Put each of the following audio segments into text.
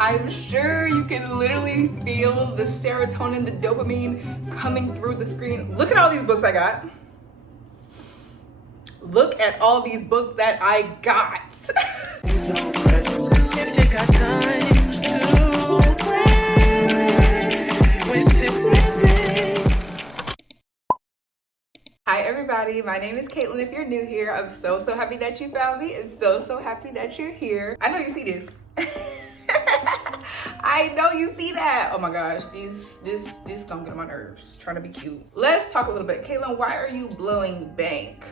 I'm sure you can literally feel the serotonin, the dopamine coming through the screen. Look at all these books I got. Look at all these books that I got. Hi everybody, my name is Caitlin. If you're new here, I'm so happy that you found me and so happy that you're here. I know you see this. I know you see that. Oh my gosh, this don't get on my nerves. Trying to be cute. Let's talk a little bit. Caitlin, why are you blowing bank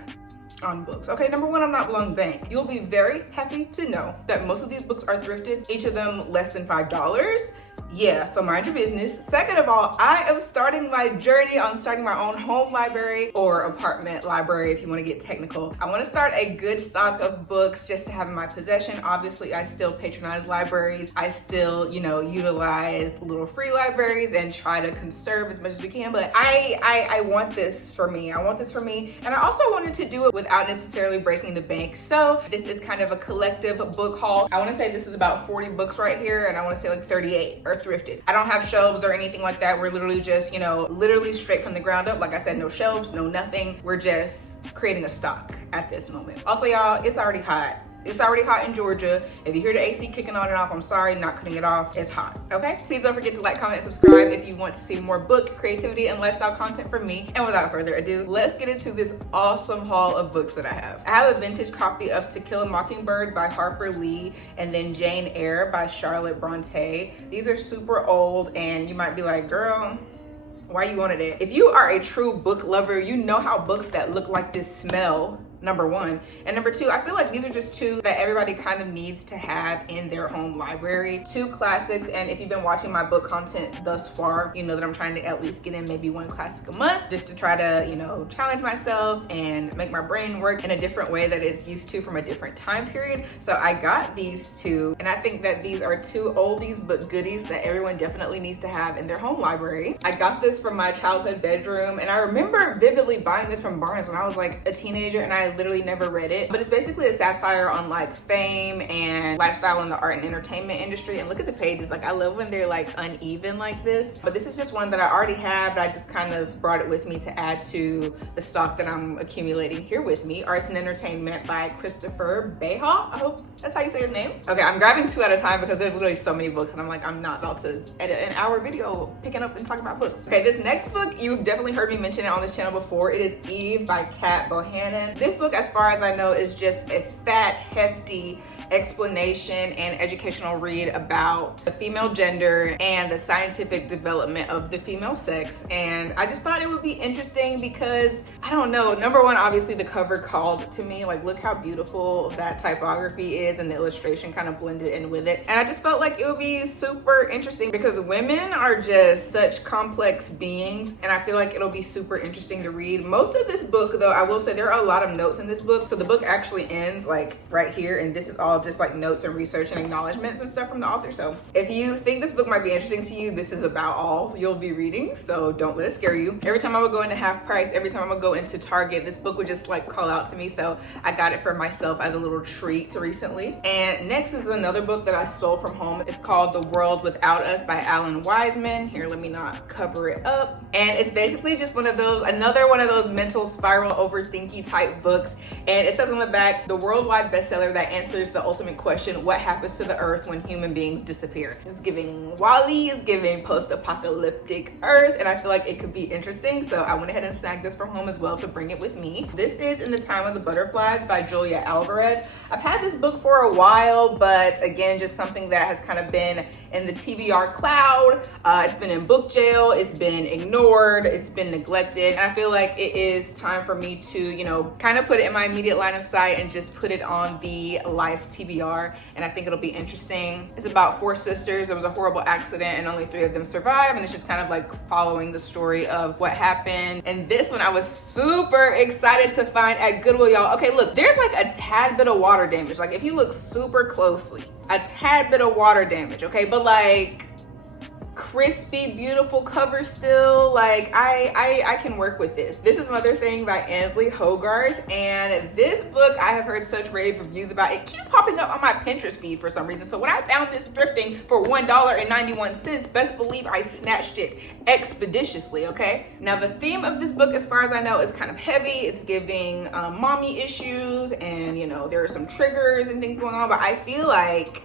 on books? Okay, number one, I'm not blowing bank. You'll be very happy to know that most of these books are thrifted, each of them less than $5. Yeah, so mind your business. Second of all, I am starting my journey on starting my own home library or apartment library if you want to get technical. I want to start a good stock of books just to have in my possession. Obviously, I still patronize libraries. I still, utilize little free libraries and try to conserve as much as we can. But I want this for me. I want this for me. And I also wanted to do it without necessarily breaking the bank. So this is kind of a collective book haul. I want to say this is about 40 books right here. And I want to say like 38 or thrifted. I don't have shelves or anything like that. We're literally just, literally straight from the ground up. Like I said, no shelves, no nothing. We're just creating a stock at this moment. Also, y'all, it's already hot. It's already hot in Georgia. If you hear the AC kicking on and off, I'm sorry, not cutting it off. It's hot, okay? Please don't forget to like, comment, and subscribe if you want to see more book, creativity, and lifestyle content from me. And without further ado, let's get into this awesome haul of books that I have. I have a vintage copy of To Kill a Mockingbird by Harper Lee, and then Jane Eyre by Charlotte Bronte. These are super old, and you might be like, girl, why you wanted it? If you are a true book lover, you know how books that look like this smell, number one. And number two, I feel like these are just two that everybody kind of needs to have in their home library. Two classics, and if you've been watching my book content thus far, you know that I'm trying to at least get in maybe one classic a month just to try to, challenge myself and make my brain work in a different way that it's used to from a different time period. So I got these two, and I think that these are two oldies but goodies that everyone definitely needs to have in their home library. I got this from my childhood bedroom, and I remember vividly buying this from Barnes when I was like a teenager, and I literally never read it, but it's basically a satire on like fame and lifestyle in the art and entertainment industry. And look at the pages, like I love when they're like uneven like this, but this is just one that I already have, but I just kind of brought it with me to add to the stock that I'm accumulating here with me. Arts and Entertainment by Christopher Beha. I hope that's how you say his name. Okay, I'm grabbing two at a time because there's literally so many books, and I'm like, I'm not about to edit an hour video picking up and talking about books. Okay, this next book, you've definitely heard me mention it on this channel before. It is Eve by Kat Bohannon. This book, as far as I know, is just a fat, hefty explanation and educational read about the female gender and the scientific development of the female sex. And I just thought it would be interesting because, I don't know, number one, obviously the cover called to me. Like, look how beautiful that typography is and the illustration kind of blended in with it. And I just felt like it would be super interesting because women are just such complex beings, and I feel like it'll be super interesting to read. Most of this book, though, I will say there are a lot of notes in this book. So the book actually ends like right here, and this is all just like notes and research and acknowledgments and stuff from the author. So if you think this book might be interesting to you, this is about all you'll be reading, so don't let it scare you. Every time I would go into half price, every time I would go into Target, this book would just like call out to me, so I got it for myself as a little treat recently. And next is another book that I stole from home. It's called The World Without Us by Alan Wiseman. Here, let me not cover it up. And it's basically just another one of those mental spiral overthinky type books. And it says on the back, the worldwide bestseller that answers the ultimate question, what happens to the earth when human beings disappear? It's giving Wall-E, it's giving post-apocalyptic earth, and I feel like it could be interesting. So I went ahead and snagged this from home as well to bring it with me. This is In the Time of the Butterflies by Julia Alvarez. I've had this book for a while, but again, just something that has kind of been in the TBR cloud. It's been in book jail, it's been ignored, it's been neglected. And I feel like it is time for me to, kind of put it in my immediate line of sight and just put it on the life TBR. And I think it'll be interesting. It's about 4 sisters. There was a horrible accident and only 3 of them survived. And it's just kind of like following the story of what happened. And this one I was super excited to find at Goodwill, y'all. Okay, look, there's like a tad bit of water damage. Like if you look super closely, a tad bit of water damage, okay? But like crispy, beautiful cover still. Like I can work with this. This is Mother Thing by Ansley Hogarth, and this book I have heard such rave reviews about. It keeps popping up on my Pinterest feed for some reason. So when I found this thrifting for $1.91, best believe I snatched it expeditiously, okay? Now the theme of this book, as far as I know, is kind of heavy. It's giving mommy issues, and you know, there are some triggers and things going on, but I feel like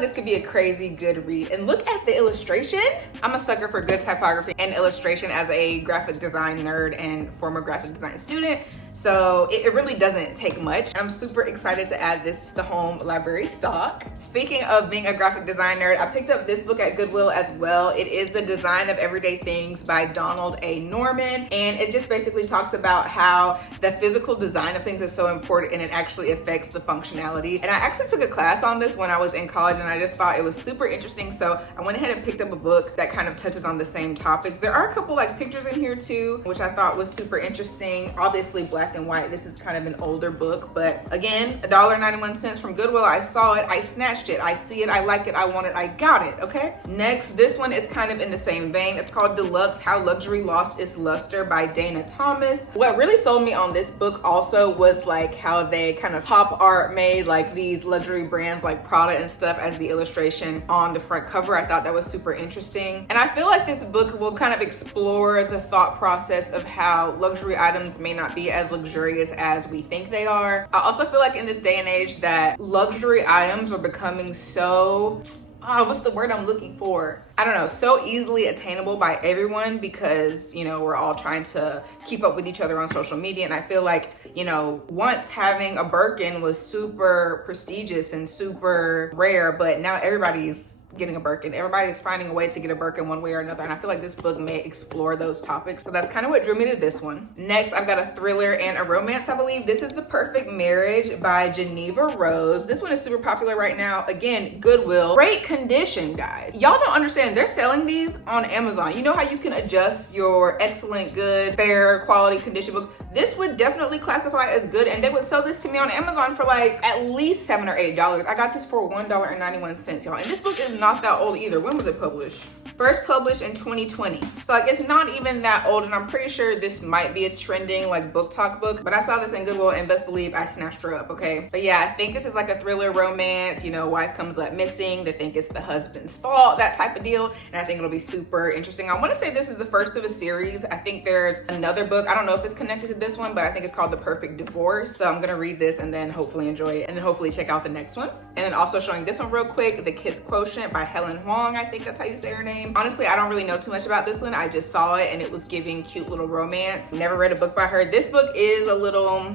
this could be a crazy good read. And look at the illustration. I'm a sucker for good typography and illustration as a graphic design nerd and former graphic design student. So it really doesn't take much. I'm super excited to add this to the home library stock. Speaking of being a graphic design nerd, I picked up this book at Goodwill as well. It is The Design of Everyday Things by Donald A. Norman. And it just basically talks about how the physical design of things is so important and it actually affects the functionality. And I actually took a class on this when I was in college, and I just thought it was super interesting. So I went ahead and picked up a book that kind of touches on the same topics. There are a couple like pictures in here too, which I thought was super interesting. Obviously black and white. This is kind of an older book, but again, $1.91 from Goodwill. I saw it, I snatched it, I see it, I like it, I want it, I got it, okay? Next, this one is kind of in the same vein. It's called Deluxe: How Luxury Lost Its Luster by Dana Thomas. What really sold me on this book also was like how they kind of pop art made like these luxury brands like Prada and stuff as the illustration on the front cover. I thought that was super interesting. And I feel like this book will kind of explore the thought process of how luxury items may not be as luxurious as we think they are. I also feel like in this day and age that luxury items are becoming so, what's the word I'm looking for? I don't know, so easily attainable by everyone because, you know, we're all trying to keep up with each other on social media. And I feel like, you know, once having a Birkin was super prestigious and super rare, but now everybody's getting a Birkin. Everybody's finding a way to get a Birkin one way or another. And I feel like this book may explore those topics. So that's kind of what drew me to this one. Next, I've got a thriller and a romance, I believe. This is The Perfect Marriage by Geneva Rose. This one is super popular right now. Again, Goodwill. Great condition, guys. Y'all don't understand. They're selling these on Amazon. You know how you can adjust your excellent, good, fair, quality condition books? This would definitely classify as good, and they would sell this to me on Amazon for like at least $7 or $8. I got this for $1.91, y'all. And this book is not that old either. When was it published? First published in 2020. So like it's not even that old, and I'm pretty sure this might be a trending like book talk book, but I saw this in Goodwill and best believe I snatched her up, okay? But yeah, I think this is like a thriller romance, you know, wife comes up missing, they think it's the husband's fault, that type of deal. And I think it'll be super interesting. I want to say this is the first of a series. I think there's another book. I don't know if it's connected to this one, but I think it's called The Perfect Divorce. So I'm gonna read this and then hopefully enjoy it and then hopefully check out the next one. And then also showing this one real quick, The Kiss Quotient by Helen Huang. I think that's how you say her name. Honestly, I don't really know too much about this one. I just saw it and it was giving cute little romance. Never read a book by her. This book is a little,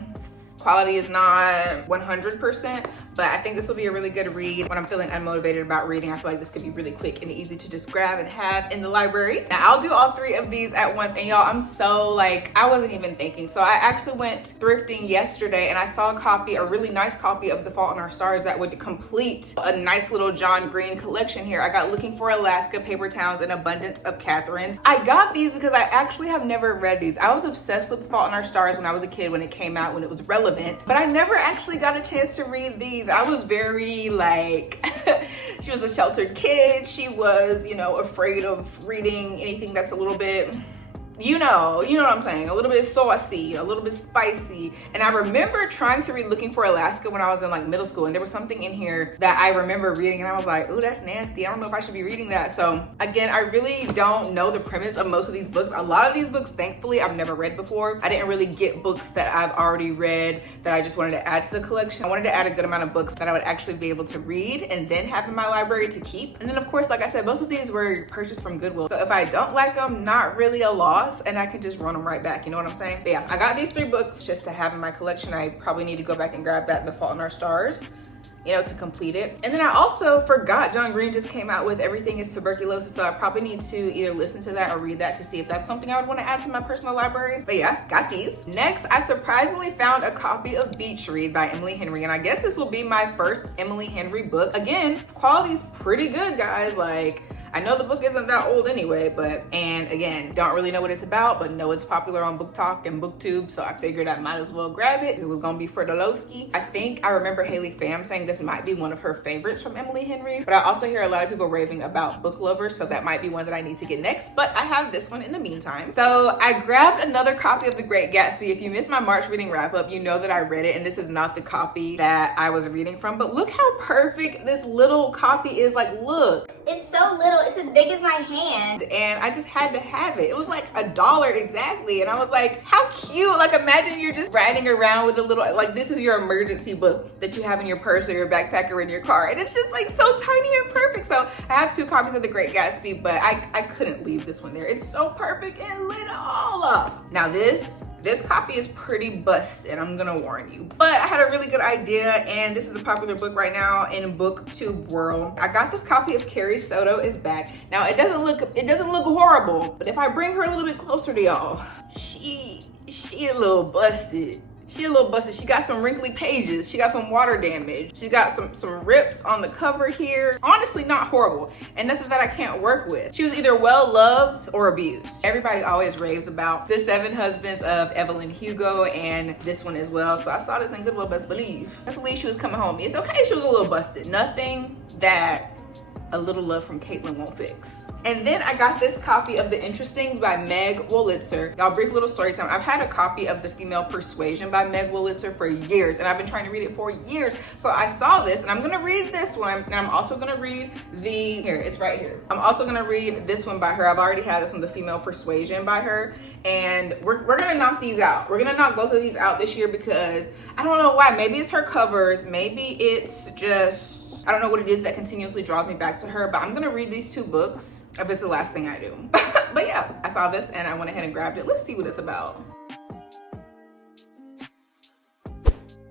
quality is not 100%, but I think this will be a really good read when I'm feeling unmotivated about reading. I feel like this could be really quick and easy to just grab and have in the library. Now I'll do all three of these at once, and y'all, I'm so like, I wasn't even thinking. So I actually went thrifting yesterday and I saw a really nice copy of The Fault in Our Stars that would complete a nice little John Green collection here. I got Looking for Alaska, Paper Towns, and Abundance of Catherines. I got these because I actually have never read these. I was obsessed with The Fault in Our Stars when I was a kid, when it came out, when it was relevant, but I never actually got a chance to read these. I was very like, she was a sheltered kid. She was, you know, afraid of reading anything that's a little bit, you know what I'm saying, a little bit saucy, a little bit spicy. And I remember trying to read Looking for Alaska when I was in like middle school, and there was something in here that I remember reading and I was like, ooh, that's nasty. I don't know if I should be reading that. So again, I really don't know the premise of most of these books. A lot of these books, thankfully, I've never read before. I didn't really get books that I've already read that I just wanted to add to the collection. I wanted to add a good amount of books that I would actually be able to read and then have in my library to keep. And then of course, like I said, most of these were purchased from Goodwill. So if I don't like them, not really a loss, and I could just run them right back, you know what I'm saying? But yeah, I got these 3 books just to have in my collection. I probably need to go back and grab that, The Fault in Our Stars, you know, to complete it. And then I also forgot John Green just came out with Everything is Tuberculosis, so I probably need to either listen to that or read that to see if that's something I would want to add to my personal library. But yeah, got these. Next, I surprisingly found a copy of Beach Read by Emily Henry, and I guess this will be my first Emily Henry book. Again, quality's pretty good, guys. Like, I know the book isn't that old anyway, and again, don't really know what it's about, but know it's popular on Book Talk and Booktube, so I figured I might as well grab it. It was gonna be for Dolowski. I think I remember Haley Pham saying this might be one of her favorites from Emily Henry, but I also hear a lot of people raving about Book Lovers, so that might be one that I need to get next, but I have this one in the meantime. So I grabbed another copy of The Great Gatsby. If you missed my March reading wrap up, you know that I read it, and this is not the copy that I was reading from, but look how perfect this little copy is. Like, look. It's so little, it's as big as my hand. And I just had to have it. It was like $1 exactly. And I was like, how cute. Like, imagine you're just riding around with a little, like, this is your emergency book that you have in your purse or your backpack or in your car. And it's just like so tiny and perfect. So I have 2 copies of The Great Gatsby, but I couldn't leave this one there. It's so perfect and lit all up. Now this copy is pretty busted, I'm gonna warn you. But I had a really good idea, and this is a popular book right now in Booktube world. I got this copy of Carrie Soto Is Back. Now it doesn't look horrible, but if I bring her a little bit closer to y'all, she a little busted. She a little busted. She got some wrinkly pages. She got some water damage. She got some rips on the cover here. Honestly, not horrible, and nothing that I can't work with. She was either well loved or abused. Everybody always raves about The 7 Husbands of Evelyn Hugo, and this one as well. So I saw this in Goodwill Best Believe. Best believe she was coming home. It's okay, she was a little busted. Nothing that a little love from Caitlin won't fix. And then I got this copy of The Interestings by Meg Wolitzer. Y'all, brief little story time. I've had a copy of The Female Persuasion by Meg Wolitzer for years, and I've been trying to read it for years. So I saw this, and I'm gonna read this one, and I'm also gonna read here, it's right here. I'm also gonna read this one by her. I've already had this one, The Female Persuasion by her, and we're gonna knock these out. We're gonna knock both of these out this year because I don't know why. Maybe it's her covers, maybe it's just, I don't know what it is that continuously draws me back to her, but I'm gonna read these 2 books if it's the last thing I do. But yeah, I saw this and I went ahead and grabbed it. Let's see what it's about.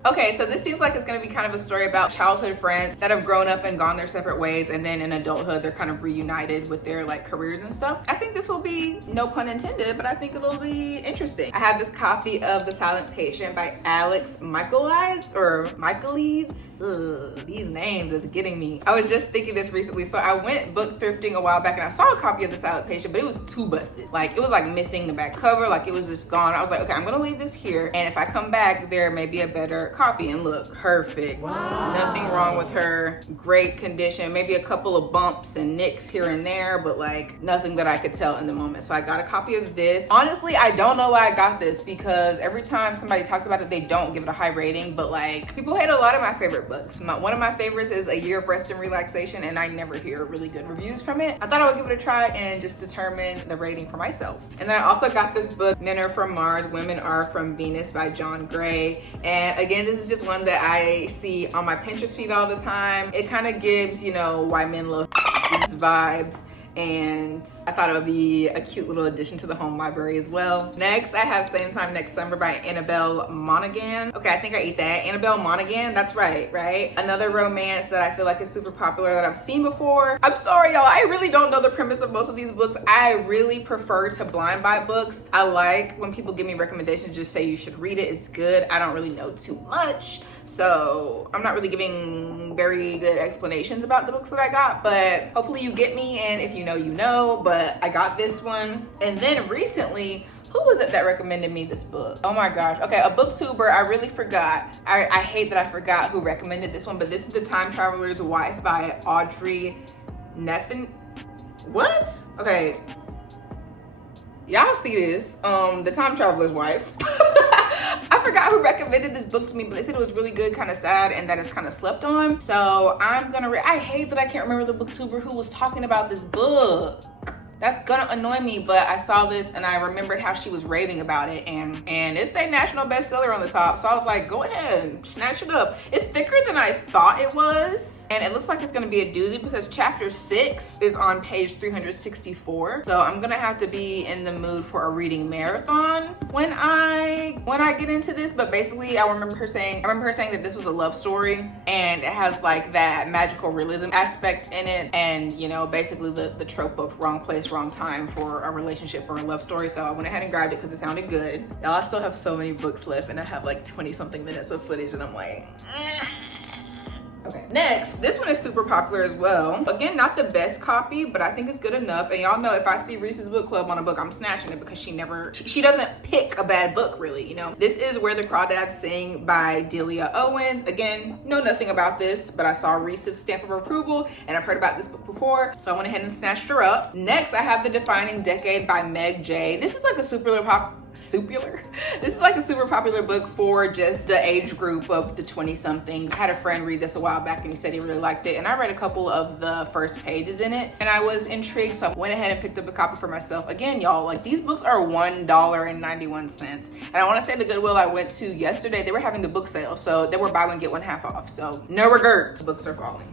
Okay, so this seems like it's gonna be kind of a story about childhood friends that have grown up and gone their separate ways, and then in adulthood, they're kind of reunited with their like careers and stuff. I think this will be, no pun intended, but I think it'll be interesting. I have this copy of The Silent Patient by Alex Michaelides, or Michaelides. Ugh, these names is getting me. I was just thinking this recently. So I went book thrifting a while back and I saw a copy of The Silent Patient, but it was too busted. Like, it was like missing the back cover, like it was just gone. I was like, okay, I'm gonna leave this here, and if I come back, there may be a better copy. And look, perfect. Wow. Nothing wrong with her. Great condition. Maybe a couple of bumps and nicks here and there, but like nothing that I could tell in the moment. So I got a copy of this. Honestly, I don't know why I got this, because every time somebody talks about it, they don't give it a high rating, but like people hate a lot of my favorite books. One of my favorites is A Year of Rest and Relaxation, and I never hear really good reviews from it. I thought I would give it a try and just determine the rating for myself. And then I also got this book, Men Are From Mars, Women Are From Venus by John Gray. And again, this is just one that I see on my Pinterest feed all the time. It kind of gives, you know, why men love these vibes, and I thought it would be a cute little addition to the home library as well. Next, I have Same Time Next Summer by Annabelle Monaghan. Okay, I think I ate that. Annabelle Monaghan, that's right? Another romance that I feel like is super popular that I've seen before. I'm sorry, y'all, I really don't know the premise of most of these books. I really prefer to blind buy books. I like when people give me recommendations, just say you should read it, it's good. I don't really know too much, so I'm not really giving very good explanations about the books that I got, but hopefully you get me, and if you know, you know. But I got this one. And then recently, who was it that recommended me this book? Oh my gosh. Okay, a booktuber. I really forgot. I hate that I forgot who recommended this one, but this is The Time Traveler's Wife by Audrey Neffin. What? Okay. Y'all see this. The Time Traveler's Wife. I forgot who recommended this book to me, but they said it was really good, kind of sad, and that it's kind of slept on. So I'm gonna I hate that I can't remember the booktuber who was talking about this book. That's gonna annoy me, but I saw this and I remembered how she was raving about it, and it's a national bestseller on the top. So I was like, go ahead, snatch it up. It's thicker than I thought it was, and it looks like it's gonna be a doozy because chapter 6 is on page 364. So I'm gonna have to be in the mood for a reading marathon when I get into this. But basically, I remember her saying that this was a love story, and it has like that magical realism aspect in it, and you know, basically the trope of wrong place, wrong time for a relationship or a love story. So I went ahead and grabbed it because it sounded good. Y'all, I still have so many books left, and I have like 20 something minutes of footage, and I'm like, okay. Next, this one is super popular as well. Again, not the best copy, but I think it's good enough. And y'all know if I see Reese's Book Club on a book, I'm snatching it because she doesn't pick a bad book, really, you know. This is Where the Crawdads Sing by Delia Owens. Again, know nothing about this, but I saw Reese's stamp of approval and I've heard about this book before, so I went ahead and snatched her up. Next, I have The Defining Decade by Meg J. This is like a super popular book for just the age group of the 20-somethings. I had a friend read this a while back and he said he really liked it, and I read a couple of the first pages in it and I was intrigued, so I went ahead and picked up a copy for myself. Again, y'all, like, these books are $1.91, and I want to say the Goodwill I went to yesterday, they were having the book sale, so they were buy one get one half off, so no regrets. The books are falling.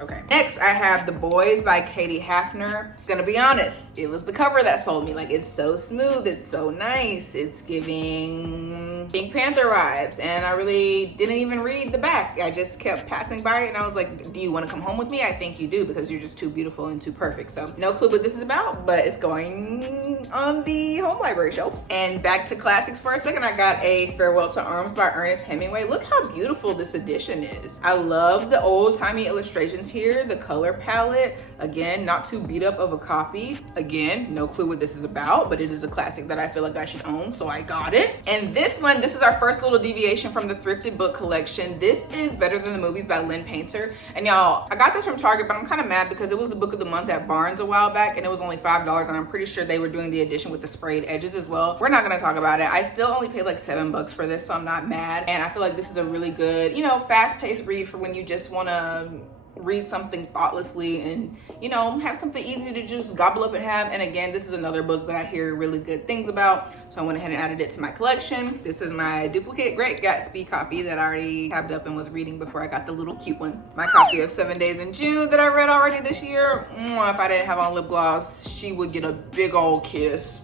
Okay. Next, I have The Boys by Katie Hafner. Gonna be honest, it was the cover that sold me. Like, it's so smooth, it's so nice, it's giving Pink Panther vibes, and I really didn't even read the back. I just kept passing by it and I was like, do you want to come home with me? I think you do, because you're just too beautiful and too perfect. So no clue what this is about, but it's going on the home library shelf. And back to classics for a second, I got a Farewell to Arms by Ernest Hemingway. Look how beautiful this edition is. I love the old-timey illustrations here, the color palette. Again, not too beat up of a copy. Again, no clue what this is about, but it is a classic that I feel like I should own, so I got it. And this one, this is our first little deviation from the thrifted book collection. This is Better Than the Movies by Lynn Painter. And y'all, I got this from Target, but I'm kind of mad because it was the book of the month at Barnes a while back and it was only $5, and I'm pretty sure they were doing the edition with the sprayed edges as well. We're not gonna talk about it. I still only paid like $7 for this, so I'm not mad. And I feel like this is a really good, you know, fast-paced read for when you just wanna read something thoughtlessly and, you know, have something easy to just gobble up and have. And again, this is another book that I hear really good things about, so I went ahead and added it to my collection. This is my duplicate Great Gatsby copy that I already tabbed up and was reading before I got the little cute one. My copy of 7 Days in June that I read already this year. If I didn't have on lip gloss, she would get a big old kiss.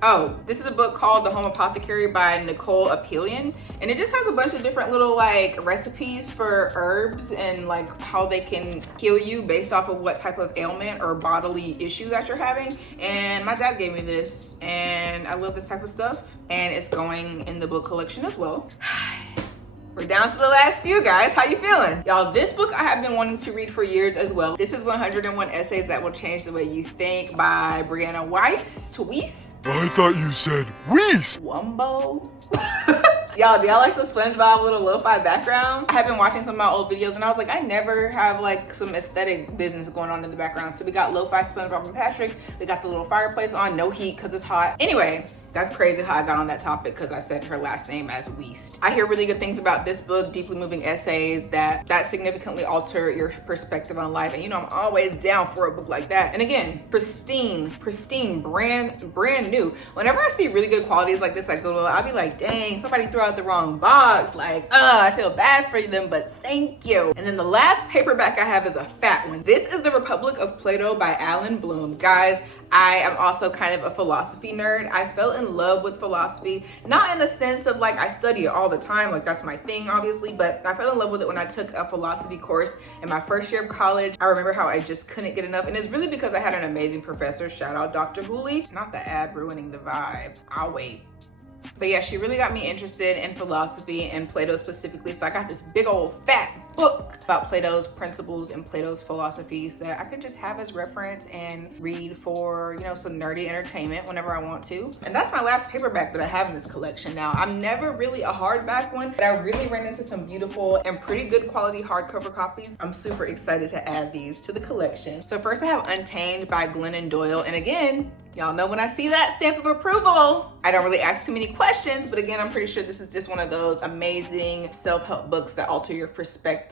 Oh, this is a book called The Home Apothecary by Nicole Apelian, and it just has a bunch of different little like recipes for herbs and like how they can heal you based off of what type of ailment or bodily issue that you're having. And my dad gave me this and I love this type of stuff, and it's going in the book collection as well. We're down to the last few, guys. How you feeling? Y'all, this book I have been wanting to read for years as well. This is 101 Essays That Will Change the Way You Think by Brianna Weiss. I thought you said Weiss. Wumbo. Y'all, do y'all like the SpongeBob little lo-fi background? I have been watching some of my old videos and I was like, I never have like some aesthetic business going on in the background. So we got lo-fi SpongeBob and Patrick. We got the little fireplace on, no heat because it's hot. Anyway, that's crazy how I got on that topic because I said her last name as Weist. I hear really good things about this book, deeply moving essays that significantly alter your perspective on life. And you know, I'm always down for a book like that. And again, pristine, brand new. Whenever I see really good qualities like this, I'll be like, dang, somebody threw out the wrong box. Like, I feel bad for them, but thank you. And then the last paperback I have is a fat one. This is The Republic of Plato by Alan Bloom. Guys, I am also kind of a philosophy nerd. I fell in love with philosophy, not in a sense of like I study it all the time, like that's my thing obviously, but I fell in love with it when I took a philosophy course in my first year of college. I remember how I just couldn't get enough, and it's really because I had an amazing professor. Shout out Dr. Hooley. Not the ad ruining the vibe. I'll wait. But yeah, she really got me interested in philosophy and Plato specifically. So I got this big old fat book about Plato's principles and Plato's philosophies that I could just have as reference and read for, you know, some nerdy entertainment whenever I want to. And that's my last paperback that I have in this collection. Now, I'm never really a hardback one, but I really ran into some beautiful and pretty good quality hardcover copies. I'm super excited to add these to the collection. So first I have Untamed by Glennon Doyle. And again, y'all know when I see that stamp of approval, I don't really ask too many questions, but again, I'm pretty sure this is just one of those amazing self-help books that alter your perspective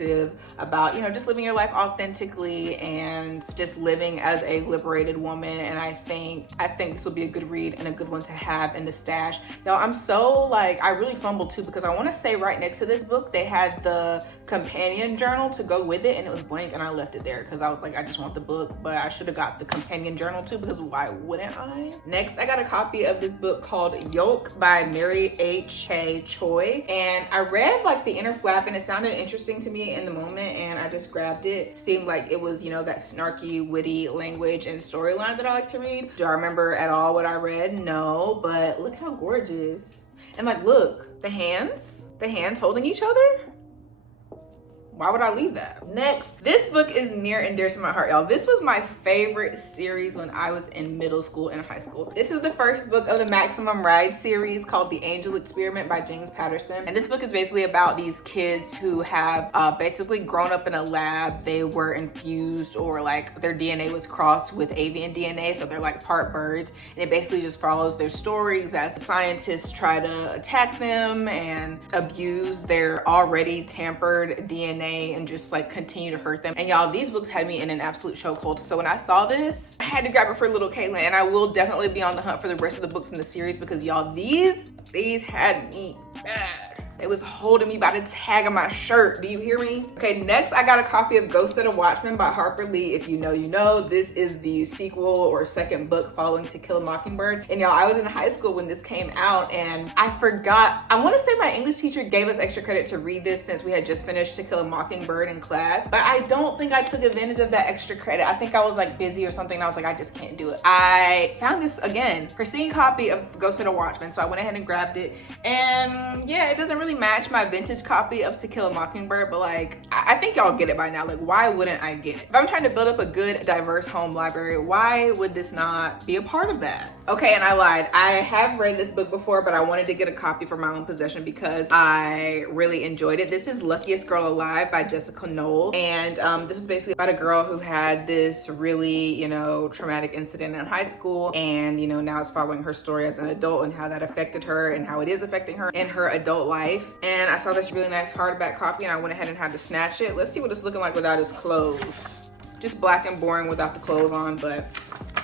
about, you know, just living your life authentically and just living as a liberated woman. And I think this will be a good read and a good one to have in the stash. Y'all, I'm so like, I really fumbled too, because I want to say right next to this book, they had the companion journal to go with it and it was blank and I left it there because I was like, I just want the book, but I should have got the companion journal too, because why wouldn't I? Next, I got a copy of this book called Yolk by Mary H.K. Choi, and I read like the inner flap and it sounded interesting to me in the moment and I just grabbed it. Seemed like it was, you know, that snarky, witty language and storyline that I like to read. Do I remember at all what I read? No, but look how gorgeous. And like, look, the hands holding each other. why would I leave that? Next, this book is near and dear to my heart, y'all. This was my favorite series when I was in middle school and high school. This is the first book of the Maximum Ride series called The Angel Experiment by James Patterson. And this book is basically about these kids who have basically grown up in a lab. They were infused, or like their DNA was crossed with avian DNA, so they're like part birds. And it basically just follows their stories as scientists try to attack them and abuse their already tampered DNA and just like continue to hurt them. And y'all, these books had me in an absolute chokehold. So when I saw this, I had to grab it for little Caitlin, and I will definitely be on the hunt for the rest of the books in the series because y'all, these had me bad. It was holding me by the tag of my shirt. Do you hear me? Okay, next I got a copy of Ghost of the Watchmen by Harper Lee. If you know, you know. This is the sequel or second book following To Kill a Mockingbird. And y'all, I was in high school when this came out, and I forgot. I want to say my English teacher gave us extra credit to read this since we had just finished To Kill a Mockingbird in class. But I don't think I took advantage of that extra credit. I think I was like busy or something, and I was like, I just can't do it. I found this, again, pristine copy of Ghost of the Watchmen, so I went ahead and grabbed it. And yeah, it doesn't really match my vintage copy of To Kill a Mockingbird, but like, I think y'all get it by now. Like, why wouldn't I get it? If I'm trying to build up a good, diverse home library, why would this not be a part of that? Okay, and I lied. I have read this book before, but I wanted to get a copy for my own possession because I really enjoyed it. This is Luckiest Girl Alive by Jessica Knoll. And this is basically about a girl who had this really, traumatic incident in high school. And, now it's following her story as an adult and how that affected her and how it is affecting her in her adult life. And I saw this really nice hardback copy, and I went ahead and had to snatch it. Let's see what it's looking like without its clothes. Just black and boring without the clothes on, but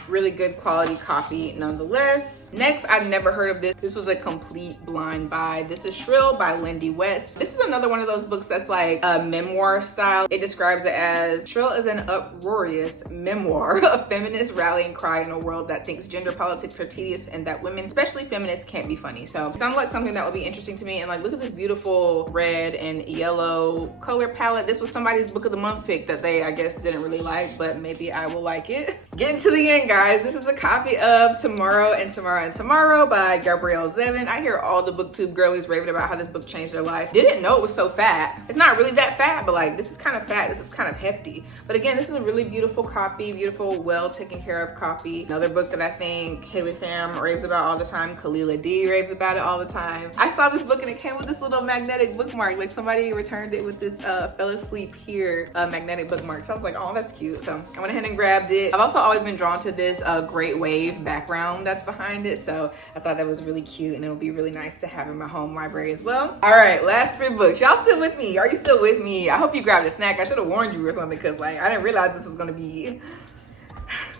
really good quality copy nonetheless. Next, I've never heard of this. This was a complete blind buy. This is Shrill by Lindy West. This is another one of those books that's like a memoir style. It describes it as Shrill is an uproarious memoir, a feminist rallying cry in a world that thinks gender politics are tedious and that women, especially feminists, can't be funny. So it sounds like something that would be interesting to me. And like, look at this beautiful red and yellow color palette. This was somebody's book of the month pick that they, I guess, didn't really like, but maybe I will like it. Getting to the end, guys. This is a copy of Tomorrow and Tomorrow and Tomorrow by Gabrielle Zevin. I hear all the Booktube girlies raving about how this book changed their life. Didn't know it was so fat. It's not really that fat, but like, this is kind of fat. This is kind of hefty. But again, this is a really beautiful copy, beautiful, well taken care of copy. Another book that I think Haley Pham raves about all the time. Kalila D raves about it all the time. I saw this book and it came with this little magnetic bookmark. Like, somebody returned it with this fell asleep here magnetic bookmark. So I was like, oh, that's cute. So I went ahead and grabbed it. I've also always been drawn to this great wave background that's behind it, so I thought that was really cute and it would be really nice to have in my home library as well. All right, last 3 books. Y'all still with me? Are you still with me? I hope you grabbed a snack. I should have warned you or something, because like, I didn't realize this was gonna be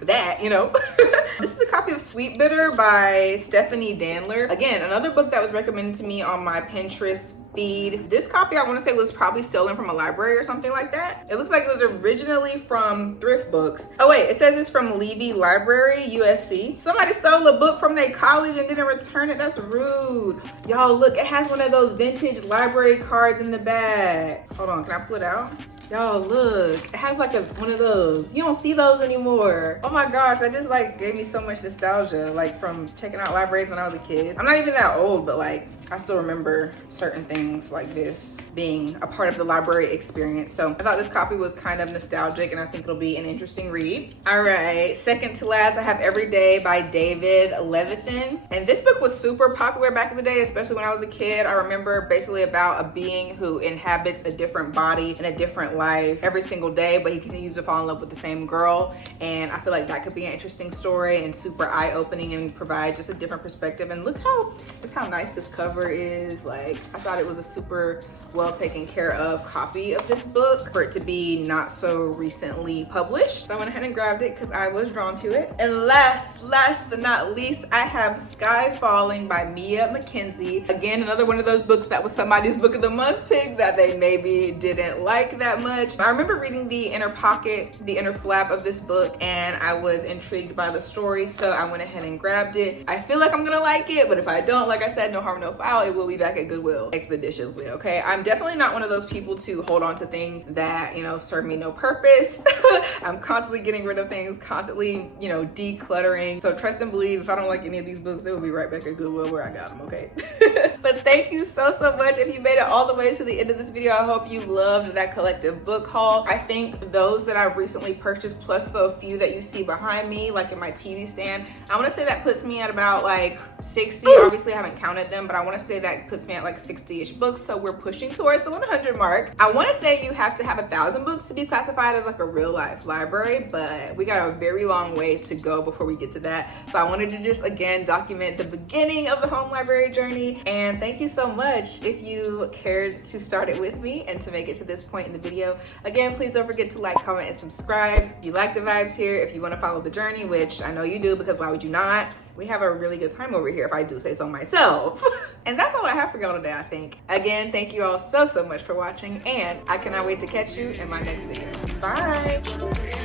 that, This is a copy of Sweet Bitter by Stephanie Dandler. Again, another book that was recommended to me on my Pinterest feed. This copy, I want to say, was probably stolen from a library or something like that. It looks like it was originally from Thrift Books. Oh wait, it says it's from Levy Library, USC. Somebody stole a book from their college and didn't return it. That's rude. Y'all, look, it has one of those vintage library cards in the bag. Hold on, can I pull it out? Y'all, look, it has like one of those. You don't see those anymore. Oh my gosh, that just like gave me so much nostalgia, like from checking out libraries when I was a kid. I'm not even that old, but like, I still remember certain things like this being a part of the library experience. So I thought this copy was kind of nostalgic, and I think it'll be an interesting read. All right, second to last, I have Every Day by David Levithan. And this book was super popular back in the day, especially when I was a kid. I remember basically about a being who inhabits a different body and a different life every single day, but he continues to fall in love with the same girl. And I feel like that could be an interesting story and super eye-opening and provide just a different perspective. And look just how nice this cover is. Like, I thought it was a super well taken care of copy of this book for it to be not so recently published. So I went ahead and grabbed it because I was drawn to it. And last but not least, I have Sky Falling by Mia McKenzie. Again, another one of those books that was somebody's book of the month pick that they maybe didn't like that much. I remember reading the inner pocket, the inner flap of this book, and I was intrigued by the story, so I went ahead and grabbed it. I feel like I'm gonna like it, but if I don't, like I said, no harm, no foul. pile, it will be back at Goodwill expeditiously, okay? I'm definitely not one of those people to hold on to things that, you know, serve me no purpose. I'm constantly getting rid of things, constantly, you know, decluttering. So trust and believe, if I don't like any of these books, they will be right back at Goodwill where I got them, okay? But thank you so much. If you made it all the way to the end of this video, I hope you loved that collective book haul. I think those that I've recently purchased, plus the few that you see behind me, like in my TV stand, I want to say that puts me at about like 60. Obviously I haven't counted them, but I want to say that puts me at like 60-ish books. So we're pushing towards the 100 mark. I want to say you have to have 1,000 books to be classified as like a real life library, but we got a very long way to go before we get to that. So I wanted to just again document the beginning of the home library journey. And thank you so much if you cared to start it with me and to make it to this point in the video. Again, please don't forget to like, comment, and subscribe. If you like the vibes here, if you want to follow the journey, which I know you do, because why would you not? We have a really good time over here, if I do say so myself. And that's all I have for y'all today, I think. Again, thank you all so much for watching, and I cannot wait to catch you in my next video. Bye.